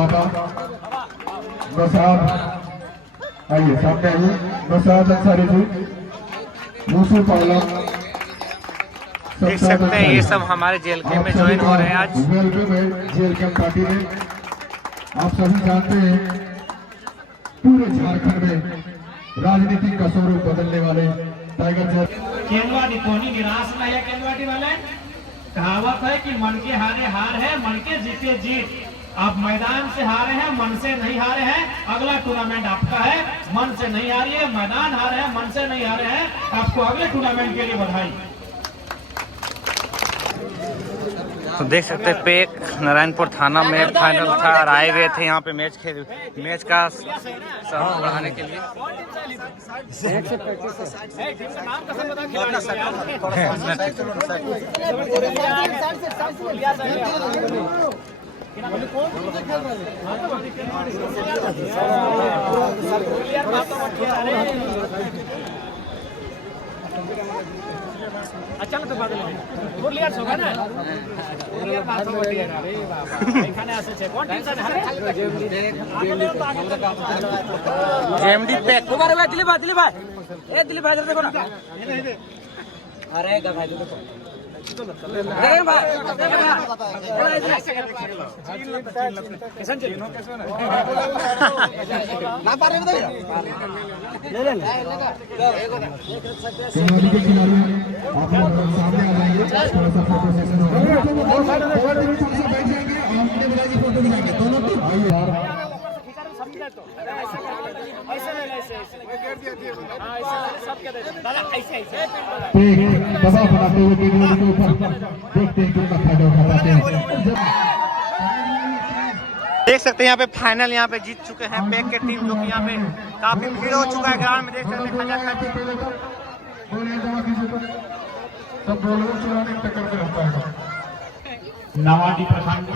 पापा नौशाद, आइए सामने आइए, नौशाद अंसारी जी, यूसुफ पाला। देख सकते हैं ये सब हमारे जेएलके में ज्वाइन हो रहे हैं आज। वेलकम है जेएलके पार्टी में। आप सभी जानते हैं पूरे झारखंड में राजनीतिक का स्वरूप बदलने वाले टाइगर केंद्रवादी कोनी निराश नहीं है। केंद्रवादी वाले कहावत है कि मन के हारे हार है, मन के जीते जीत। आप मैदान से हारे हैं, मन से नहीं हारे हैं। अगला टूर्नामेंट आपका है, मन से नहीं हारिए, मैदान हारे हैं, मन से नहीं हारे हैं। आपको अगले टूर्नामेंट के लिए बधाई। तो देख सकते हैं पेक नारायणपुर थाना में फाइनल था और आए हुए थे यहाँ पे मैच का सर बढ़ाने के लिए। अच्छा तो बात मुरलियार होगा ना, मुरलियार बात मुरलियार। अरे बाबा एखाने আসে છે কোন টিম সাথে হারে जेएमडी पेक ওবারে ভাই দিলীপ ভাই এ দিলীপ ভাই দেখো না। अरे गा भाई देखो अरे भाई किसान चल ना पारे बता ले ले खिलाड़ी के खिलाड़ी आप लोग सामने आ जाइए, थोड़ा सा फोटो सेशन होगा। बैठ जाएंगे और अपने बुला की फोटो दिखाएंगे दोनों टीम। आइए यार दबाव बनाते हुए टीम के ऊपर देखते हैं कितना फायदा उठाते हैं। देख सकते हैं यहाँ पे फाइनल यहाँ पे जीत चुके हैं पेक के टीम, जो कि यहाँ पे काफी भीड़ हो चुका है ग्राउंड में। देख सकते हैं सब बॉलर चलाने टक्कर में रहता है। नवाडी प्रखंड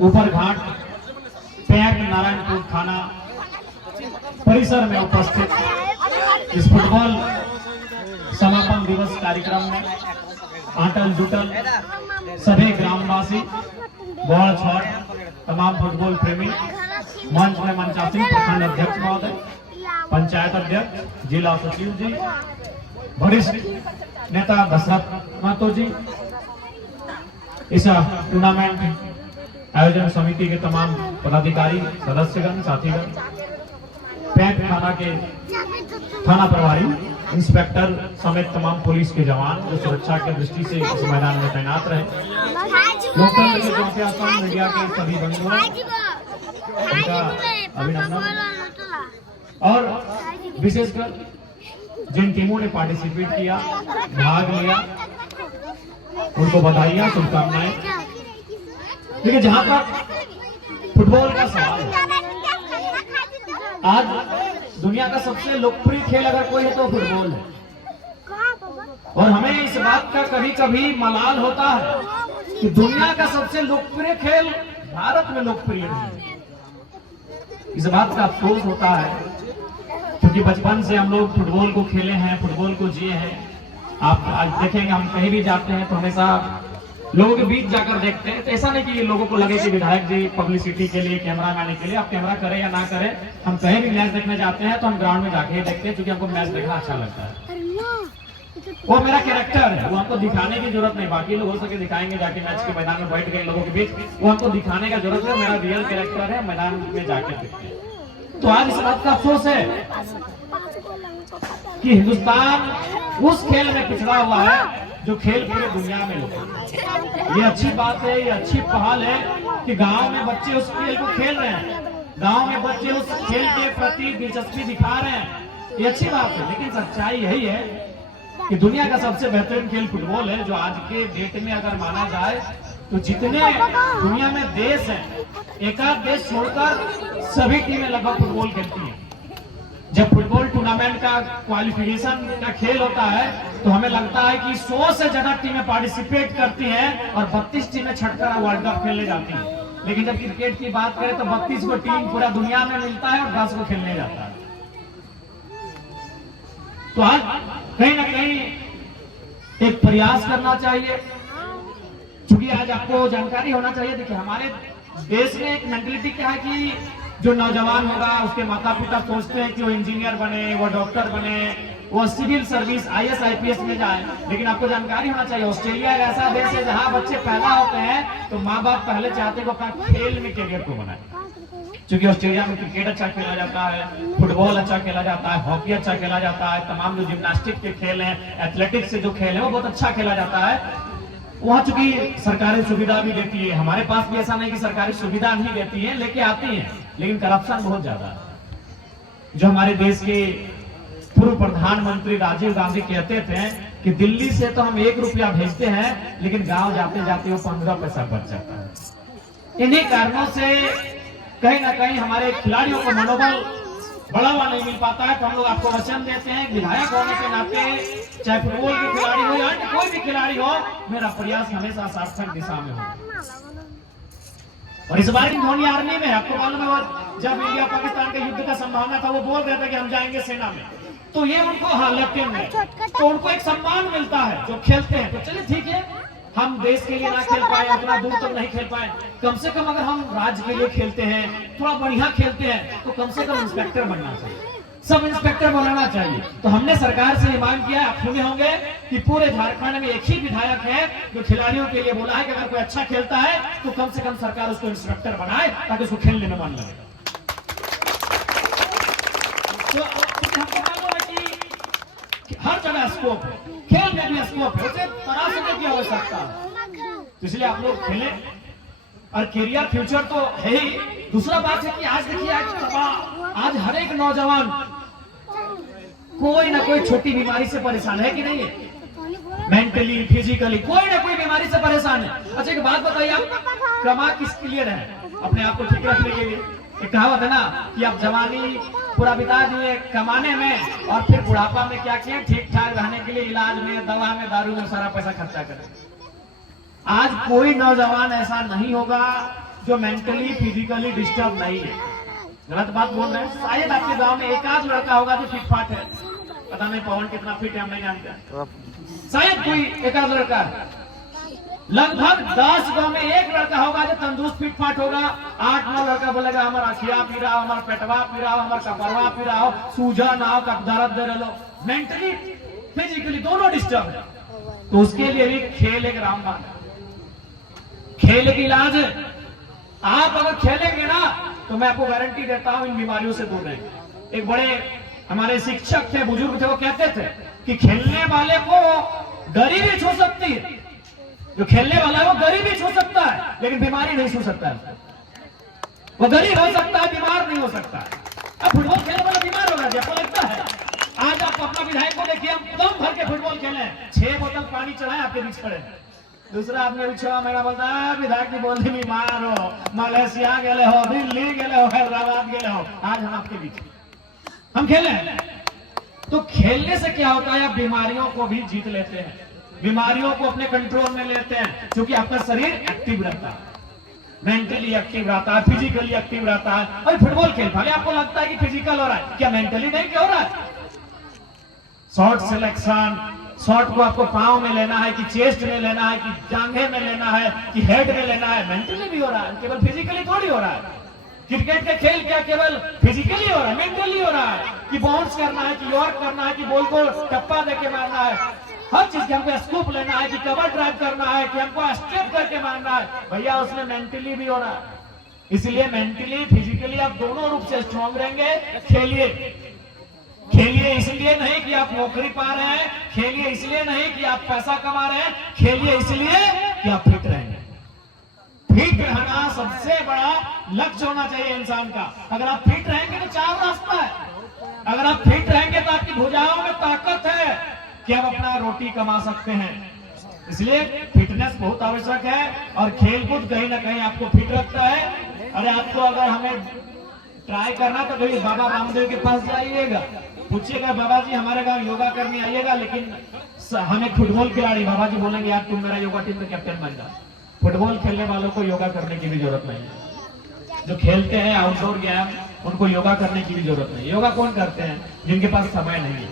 ऊपर घाट पेक नारायणपुर थाना परिसर में उपस्थित इस फुटबॉल समापन दिवस कार्यक्रम में आटल जुटल सभी ग्रामवासी, बॉल छठ, तमाम फुटबॉल प्रेमी, मंच में मंचासीन प्रखंड अध्यक्ष महोदय, पंचायत अध्यक्ष, जिला सचिव जी, वरिष्ठ नेता दशरथ महतो जी, इस टूर्नामेंट आयोजन समिति के तमाम पदाधिकारी, सदस्यगण, साथीगण, पेक थाना के थाना प्रभारी, इंस्पेक्टर समेत तमाम पुलिस के जवान जो सुरक्षा की दृष्टि से इस मैदान में तैनात रहे, लोकतंत्र के जनता मीडिया के सभी बंधुओं उनका अभिनंदन, और विशेषकर जिन टीमों ने पार्टिसिपेट किया, भाग लिया, उनको बधाइयां, शुभकामनाएं। देखिए जहां तक फुटबॉल का सवाल है, आज दुनिया का सबसे लोकप्रिय खेल अगर कोई है तो फुटबॉल है। और हमें इस बात का कभी कभी मलाल होता है कि दुनिया का सबसे लोकप्रिय खेल भारत में लोकप्रिय नहीं है। इस बात का अफसोस होता है क्योंकि बचपन से हम लोग फुटबॉल को खेले हैं, फुटबॉल को जिए हैं। आप आज देखेंगे हम कहीं भी जाते हैं तो हमेशा लोगों के बीच जाकर देखते हैं, तो ऐसा नहीं कि लोगों को लगे कि विधायक जी पब्लिसिटी के लिए, कैमरा मैन के लिए, आप कैमरा करें या ना करें, हम कहीं भी मैच देखने जाते हैं तो हम ग्राउंड में जाके ही देखते हैं, क्योंकि हमको मैच देखना अच्छा लगता है। वो मेरा कैरेक्टर है, वो हमको दिखाने की जरूरत नहीं। बाकी लोग हो सके दिखाएंगे जाके मैच के मैदान में बैठ गए लोगों के बीच, वो हमको दिखाने का जरूरत है। मेरा रियल कैरेक्टर है, मैदान में जाके देखते हैं। तो आज इस बात का अफसोस है कि हिंदुस्तान उस खेल में पिछड़ा हुआ है जो खेल पूरे दुनिया में लोग। ये अच्छी बात है, ये अच्छी पहल है कि गांव में बच्चे उस खेल को खेल रहे हैं, गांव में बच्चे उस खेल के प्रति दिलचस्पी दिखा रहे हैं, ये अच्छी बात है। लेकिन सच्चाई यही है कि दुनिया का सबसे बेहतरीन खेल फुटबॉल है, जो आज के डेट में अगर माना जाए तो जितने दुनिया में देश हैं, एक आध देश छोड़कर सभी टीमें लगभग फुटबॉल खेलती हैं। जब फुटबॉल टूर्नामेंट का क्वालिफिकेशन का खेल होता है तो हमें लगता है कि 100 से ज्यादा टीमें पार्टिसिपेट करती हैं और 32 टीमें छटकर वर्ल्ड कप खेलने जाती हैं। लेकिन जब क्रिकेट की बात करें तो 32 को टीम पूरा दुनिया में मिलता है और 10 को खेलने जाता है। तो आज कहीं ना कहीं एक प्रयास करना चाहिए, क्योंकि आज आपको जानकारी होना चाहिए। देखिए हमारे देश में एक मेंटलिटी क्या है कि जो नौजवान होगा उसके माता पिता सोचते हैं कि वो इंजीनियर बने, वो डॉक्टर बने, वो सिविल सर्विस IAS IPS में जाए। लेकिन आपको जानकारी होना चाहिए, ऑस्ट्रेलिया एक ऐसा देश है जहां बच्चे पैदा होते हैं तो माँ बाप पहले चाहते हैं कि अपना खेल में करियर को बनाए। क्योंकि ऑस्ट्रेलिया में क्रिकेट अच्छा खेला जाता है, फुटबॉल अच्छा खेला जाता है, हॉकी अच्छा खेला जाता है, तमाम जो जिम्नास्टिक के खेल हैं, एथलेटिक्स से जो खेल है वो बहुत अच्छा खेला जाता है। वहाँ चूंकि सरकारी सुविधा भी देती है, हमारे पास भी ऐसा नहीं कि सरकारी सुविधा नहीं देती है, लेके आती है, लेकिन करप्शन बहुत ज्यादा है। जो हमारे देश के पूर्व प्रधानमंत्री राजीव गांधी कहते थे कि दिल्ली से तो हम 1 रुपया भेजते हैं लेकिन गांव जाते जाते वो 15 पैसा बच जाता है। इन्हीं कारणों से कहीं ना कहीं हमारे खिलाड़ियों को मनोबल बढ़ावा नहीं मिल पाता है। तो हम लोग आपको वचन देते हैं, विधायक होने के नाते चाहे फुटबॉल के खिलाड़ी हो या कोई भी खिलाड़ी हो, मेरा प्रयास हमेशा सार्थक दिशा में हो। और इस बार धोनी आर्मी में, आपको मालूम है जब इंडिया पाकिस्तान के युद्ध का संभावना था वो बोल रहे थे कि हम जाएंगे सेना में, तो ये उनको हालत में तो उनको एक सम्मान मिलता है जो खेलते हैं। तो चलिए ठीक है, हम देश के लिए ना खेल पाए, उतना दूर तक नहीं खेल पाए, कम से कम अगर हम राज्य के लिए खेलते हैं, थोड़ा बढ़िया खेलते हैं, तो कम से कम इंस्पेक्टर बनना चाहिए, सब इंस्पेक्टर बनाना चाहिए। तो हमने सरकार से मांग किया, आप सुने होंगे कि पूरे झारखंड में एक ही विधायक है जो खिलाड़ियों के लिए बोला है कि अगर कोई अच्छा खेलता है तो कम से कम सरकार उसको इंस्पेक्टर बनाए ताकि उसको खेलने में मन लगे। तो हमको मालूम है कि हर जगह स्कोप है, खेल में भी स्कोप है, उसे तराशने की आवश्यकता है। तो इसलिए आप लोग खेलें और करियर फ्यूचर तो है ही। दूसरा बात है कि आज देखिए, आज हर एक नौजवान कोई ना कोई छोटी बीमारी से परेशान है कि नहीं है, मेंटली फिजिकली कोई ना कोई बीमारी से परेशान है। अच्छा एक बात बताइए, आप कमा किसके लिए रहे? अपने आप को ठीक रखने के लिए। एक कहावत है ना कि आप जवानी पूरा बिता दिए कमाने में और फिर बुढ़ापा में क्या किए, ठीक ठाक रहने के लिए इलाज में, दवा में, दारू में सारा पैसा खर्चा करें। आज कोई नौजवान ऐसा नहीं होगा जो मेंटली फिजिकली डिस्टर्ब नहीं है। गलत बात बोल रहे हैं? शायद आपके गांव में एक आध लड़का होगा जो फिट फाट है, पता नहीं पवन कितना फिट है हम नहीं जानते, शायद कोई एक आध लड़का है। लगभग 10 गांव में एक लड़का होगा जो तंदुरुस्त फिट फाट होगा, 8-9 लड़का बोलेगा हमारा अखिया पी रहा हो, हमारा पेटवा पी रहा हो, हमारा कपड़वा पी रहा हो, सूजा ना हो, कब दर्द दे रहे लो, मेंटली फिजिकली दोनों डिस्टर्ब है। तो उसके लिए भी खेल एक रामबाण है, खेल एक इलाज है। आप अगर खेलेंगे ना तो मैं आपको गारंटी देता हूं इन बीमारियों से दूर रहेंगे। एक बड़े हमारे शिक्षक थे, बुजुर्ग थे, वो कहते थे कि खेलने वाले को गरीबी छू सकती है, जो खेलने वाला है वो गरीबी छू सकता है लेकिन बीमारी नहीं छू सकता है। वो गरीब हो सकता है, बीमार नहीं हो सकता है। अब फुटबॉल खेलने वाला बीमार होगा जी, आपको लगता है? आज आप अपना विधायक को देखिए, हम दम भर के फुटबॉल खेले, 6 बोतल पानी चढ़ाए आपके बीच खड़े। दूसरा आदमी पूछा, मेरा बोलता है विधायक की बोल बीमार हो, मलेशिया गए हो, दिल्ली गए हो, हैदराबाद गए हो, आज हम आपके बीच हम खेले। तो खेलने से क्या होता है, आप बीमारियों को भी जीत लेते हैं, बीमारियों को अपने कंट्रोल में लेते हैं, क्योंकि आपका शरीर एक्टिव रहता है, मेंटली एक्टिव रहता है, फिजिकली एक्टिव रहता है। और फुटबॉल खेल भले आपको लगता है कि फिजिकल हो रहा है, क्या मेंटली नहीं क्या हो रहा है? शॉट सिलेक्शन, शॉट को आपको पांव में लेना है कि चेस्ट में लेना है कि जांघे में लेना है कि हेड में लेना है, मेंटली भी हो रहा है, केवल फिजिकली थोड़ी हो रहा है। क्रिकेट के खेल क्या केवल फिजिकली हो रहा है, मेंटली हो रहा है कि बाउंस करना है कि यॉर्क करना है कि बॉल को टप्पा देके मारना है, हर चीज के हमको स्कूप लेना है कि कवर ड्राइव करना है कि हमको स्टेप करके मारना है, भैया उसमें मेंटली भी हो रहा है। इसलिए मेंटली फिजिकली आप दोनों रूप से स्ट्रॉन्ग रहेंगे। खेलिए, खेलिए इसलिए नहीं कि आप नौकरी पा रहे हैं, खेलिए इसलिए नहीं कि आप पैसा कमा रहे हैं, खेलिए इसलिए कि आप फिट रहेंगे। फिट रहना सबसे बड़ा लक्ष्य होना चाहिए इंसान का। अगर आप फिट रहेंगे तो 4 रास्ता है। अगर आप फिट रहेंगे तो आपकी भुजाओं में ताकत है कि आप अपना रोटी कमा सकते हैं। इसलिए फिटनेस बहुत आवश्यक है और खेलकूद कहीं ना कहीं आपको फिट रखता है। अरे आपको अगर हमें ट्राई करना तो कहीं बाबा रामदेव के पास जाइएगा, पूछिएगा बाबा जी हमारे गांव योगा करने आइएगा, लेकिन हमें फुटबॉल खिलाड़ी, बाबा जी बोलेंगे यार तुम मेरा योगा टीम में कैप्टन बन जा। फुटबॉल खेलने वालों को योगा करने की भी जरूरत नहीं है। जो खेलते हैं आउटडोर गेम उनको योगा करने की भी जरूरत नहीं। योगा कौन करते हैं? जिनके पास समय नहीं है।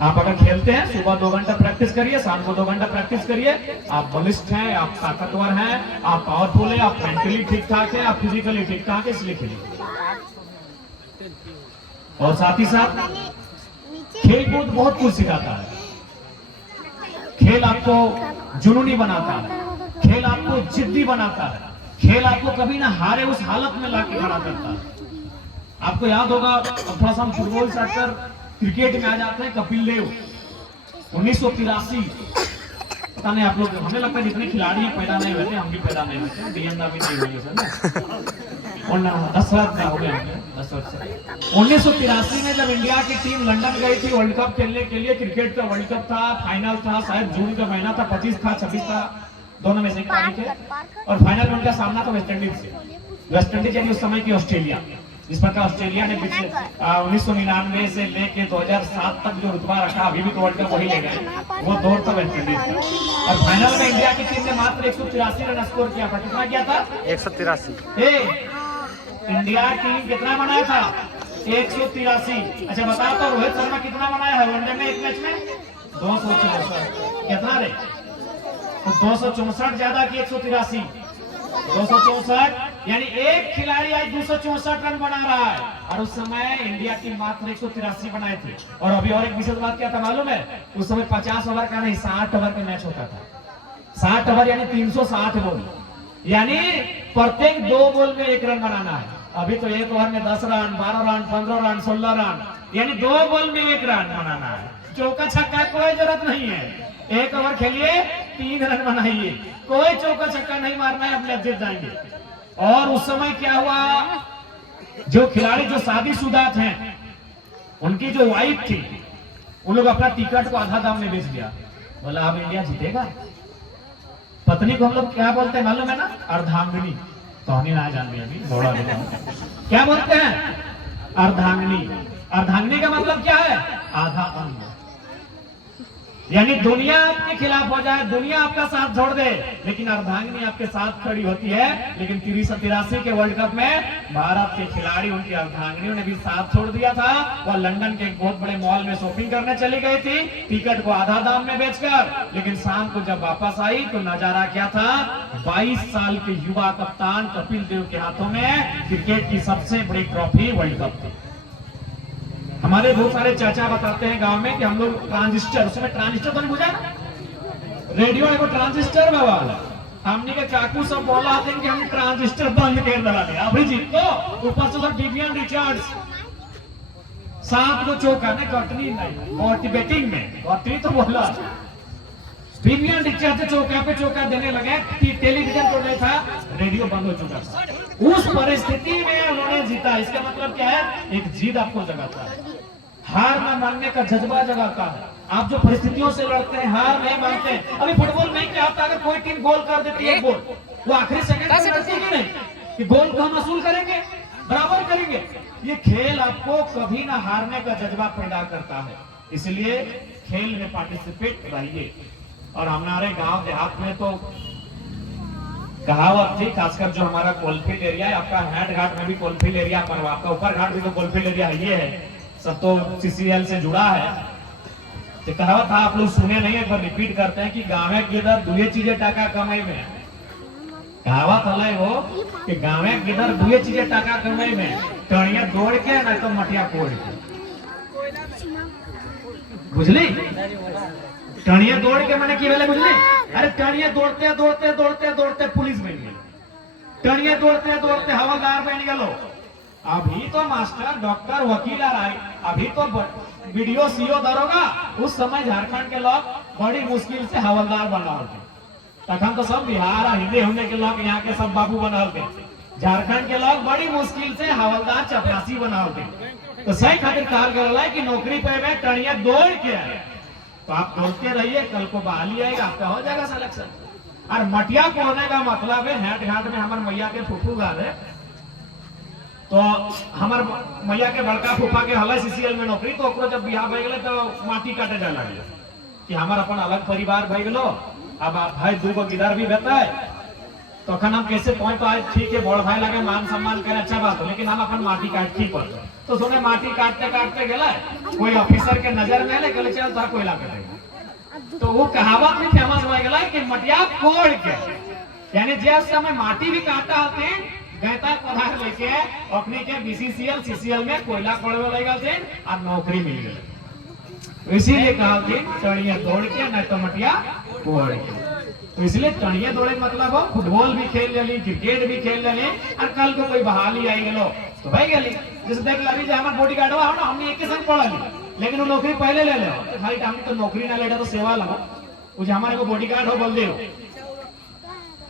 आप अगर खेलते हैं सुबह 2 घंटा प्रैक्टिस करिए, शाम को 2 घंटा प्रैक्टिस करिए। आप बलिष्ठ हैं, आप ताकतवर हैं, आप पावरफुल हैं, आप मेंटली ठीक ठाक हैं, आप फिजिकली ठीक ठाक है, इसलिए खेलिए। और साथ ही साथ खेल कूद बहुत कुछ सिखाता है। खेल आपको जुनूनी बनाता है, खेल आपको जिद्दी बनाता है, खेल आपको कभी ना हारे उस हालत में लाके खड़ा करता है। आपको याद होगा, थोड़ा सा हम फुटबॉल से हटकर क्रिकेट में आ जाते हैं। कपिल देव 1983, पता नहीं आप लोग, हमें लगता है जितने खिलाड़ी पैदा नहीं हुए थे, हम भी पैदा नहीं हुए थे, डीएनए भी नहीं हुई सर ना, और 10 साल का हो गया हमने 10 वर्ष से। 1983 में जब इंडिया की टीम लंदन गई थी वर्ल्ड कप खेलने के लिए, क्रिकेट का वर्ल्ड कप था, फाइनल था, शायद जून का महीना था, 25 था 26 था, दोनों में से एक तारीख है। और फाइनल में उनका सामना था वेस्ट इंडीज से। वेस्ट इंडीज यानी उस समय की ऑस्ट्रेलिया, जिस प्रकार ऑस्ट्रेलिया ने पिछले 1999 से लेके 2007 तक जो रुतबा रखा, अभी भी तो वर्ल्ड कप वही ले गए, वो दौर था वेस्ट इंडीज का। और फाइनल में इंडिया की टीम ने मात्र 183 रन स्कोर किया था। कितना किया था? 183। इंडिया टीम कितना बनाया था? 183। अच्छा बताओ तो रोहित शर्मा कितना बनाया है वनडे में एक मैच में? 264। कितना रे? तो 264 ज्यादा की 183, 264, यानी एक खिलाड़ी आज 264 रन बना रहा है। और उस समय इंडिया की मात्र 183 बनाए थे। और अभी और एक विशेष बात क्या था मालूम है? उस समय 50 ओवर का नहीं, 60 ओवर का मैच होता था। 60 ओवर यानी 360 बॉल, यानी प्रत्येक 2 बॉल में 1 रन बनाना है। अभी तो एक ओवर में 10 रन, 12 रन, 15 रन, 16 रन, यानी 2 बॉल में 1 रन बनाना है। चौका छक्का कोई जरूरत नहीं है। 1 ओवर खेलिए, 3 रन बनाइए, कोई चौका छक्का नहीं मारना है, अपने जीत जाएंगे। और उस समय क्या हुआ, जो खिलाड़ी जो शादीशुदा थे, उनकी जो वाइफ थी, उन लोग अपना टिकट को आधा दाम में बेच दिया। बोला अब इंडिया जीतेगा। पत्नी को हम लोग क्या बोलते हैं मालूम है ना? अर्धांगिनी। कहानी ना जानते अभी, थोड़ा क्या बोलते हैं? अर्धांगिनी। अर्धांगिनी का मतलब क्या है? आधा अंग। यानी दुनिया आपके खिलाफ हो जाए, दुनिया आपका साथ छोड़ दे, लेकिन अर्धांगिनी आपके साथ खड़ी होती है। लेकिन 83 के वर्ल्ड कप में भारत के खिलाड़ी, उनकी अर्धांगिनियों ने भी साथ छोड़ दिया था। वह लंदन के एक बहुत बड़े मॉल में शॉपिंग करने चली गई थी, टिकट को आधा दाम में बेचकर। लेकिन शाम को जब वापस आई तो नजारा क्या था? 22 साल के युवा कप्तान कपिल देव के हाथों में क्रिकेट की सबसे बड़ी ट्रॉफी वर्ल्ड कप थी। हमारे बहुत सारे चाचा बताते हैं गांव में कि हम लोग ट्रांजिस्टर, उसमें ट्रांजिस्टर तो नहीं बुझा ना, रेडियो एगो ट्रांजिस्टर में वाला, हमने के चाकू सब बोला थे कि हम ट्रांजिस्टर बंद कर डाले। अभी जीतो ऊपर से सब डिवियन रिचार्ड्स 7 को चौका नहीं, कटनी नहीं, और बैटिंग में कटनी तो बोला, डिवियन रिचार्ड से चौका पे चौका देने लगे। टेलीविजन तो नहीं था, रेडियो बंद हो चुका था। उस परिस्थिति में उन्होंने जीता। इसका मतलब क्या है? एक जीत आपको जगाता है, हार न मानने का जज्बा जगाता है। आप जो परिस्थितियों से लड़ते हैं, हार नहीं मानते। अभी फुटबॉल में क्या होता है? अगर कोई टीम गोल कर देती है, गोल, वो आखिरी सेकंड में लड़ती है कि नहीं कि गोल को हम वसूल करेंगे, बराबर करेंगे। ये खेल आपको कभी ना हारने का जज्बा पैदा करता है, इसलिए खेल में पार्टिसिपेट रहिए। और हमारे गांव देहात में तो कहावत थी, खासकर जो हमारा कोलफील्ड एरिया है, आपका हैंड घाट में भी कोलफील्ड एरिया पर, आपका ऊपर घाट भी तो कोलफील्ड एरिया है, ये है सब तो सीसीएल से जुड़ा है। तो कहावत था, आप लोग सुने नहीं, एक बार रिपीट करते हैं कि गाँव किधर 2 चीजें टाका कमाई में। कहावत है वो कि गाँव किधर 2 चीजें टाका कमाई में, टणिया तोड़ के ना तो मटिया कोड़ के। बुझली? टणिया दौड़ के मैंने की वेले बुझली? अरे टणिया दौड़ते दौड़ते दौड़ते दौड़ते पुलिस बन गई, टणिया दौड़ते दौड़ते हवलदार बन गए। अभी तो मास्टर, डॉक्टर, वकील आ रहा है, अभी तो वीडियो सीओ दरोगा। उस समय झारखंड के लोग बड़ी मुश्किल से हवलदार बना होते, तखन तो सब बिहार हिंदी होने के लोग यहाँ के सब बाबू बना होते, झारखंड के लोग बड़ी मुश्किल से हवलदार चपरासी बना होते। तो सही खातिर कहा गया कि नौकरी पे में टणिया दौड़ के आए, तो आप दौड़ते रहिए, कल को बहाली आएगा, आपका हो जाएगा सिलेक्शन। और मटिया को होने का मतलब है, हैट घाट में हमारे मैया के फूफू गाल है, तो हमारे मैया के बड़का फूफा के हल सीसीएल में नौकरी, तो जब बिहार भय गए तो माटी काटे जा लगे कि हमारे अपन अलग परिवार भय गलो, अब आप भाई 2 गो गिदर भी बेटा है, तो हम कैसे पहुंच, तो आज ठीक है बड़ भाई लगे मान सम्मान करे, अच्छा बात हो, लेकिन हम अपन माटी काट की पड़। तो सुने माटी काटते काटते गए कोई ऑफिसर के नजर में ले गले चल था कोयला कटेगा। तो वो कहावत भी फेमस हो गया कि मटिया कोड़ के, यानी जिस समय माटी भी काटा होते गैता पदार्थ लेके अपने के बीसीसीएल सीसीएल में कोयला कोड़वे लगे थे और नौकरी मिल गई। इसीलिए कहा थे टणिया दौड़ के नहीं तो मटिया कोड़ के। तो इसलिए टणिया दौड़े मतलब हो फुटबॉल भी खेल लेली, क्रिकेट भी खेल लेली, और कल को कोई बहाली आई गलो तो भाई गली। जैसे देख लगी हमारे बॉडी गार्ड हो ना, हमने एक ही संग पढ़ा ली, लेकिन वो नौकरी पहले ले ले तो खाली हमने तो नौकरी ना लेगा तो सेवा लगो। वो हमारे को बॉडी गार्ड हो बोल दे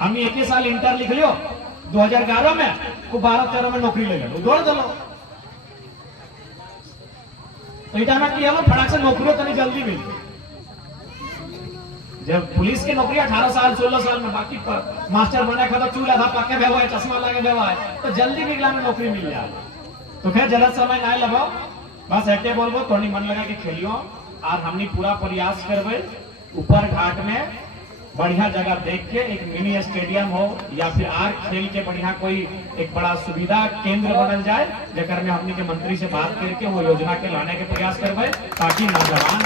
हमने एक ही साल इंटर लिख लियो 2011 में, वो 12-13 में नौकरी ले लो दौड़ दलो। तो इटा में किया फटाक से नौकरी तो नहीं जल्दी मिली। जब पुलिस की नौकरी 18 साल 16 साल में, बाकी मास्टर बने खा तो चूल्हा था पक्के भेवा है, चश्मा लगे भेवा है, तो जल्दी निकला में नौकरी मिल जाए। तो खैर जरा समय ना लगाओ, बस ऐसे बोलबो थोड़ी मन लगा के खेलियो। और हमने पूरा प्रयास करबे ऊपर घाट में बढ़िया जगह देख के एक मिनी स्टेडियम हो या फिर आर खेल के बढ़िया कोई एक बड़ा सुविधा केंद्र बनल जाए, जेकर में हमने के मंत्री से बात करके वो योजना के लाने के प्रयास करबे ताकि नौजवान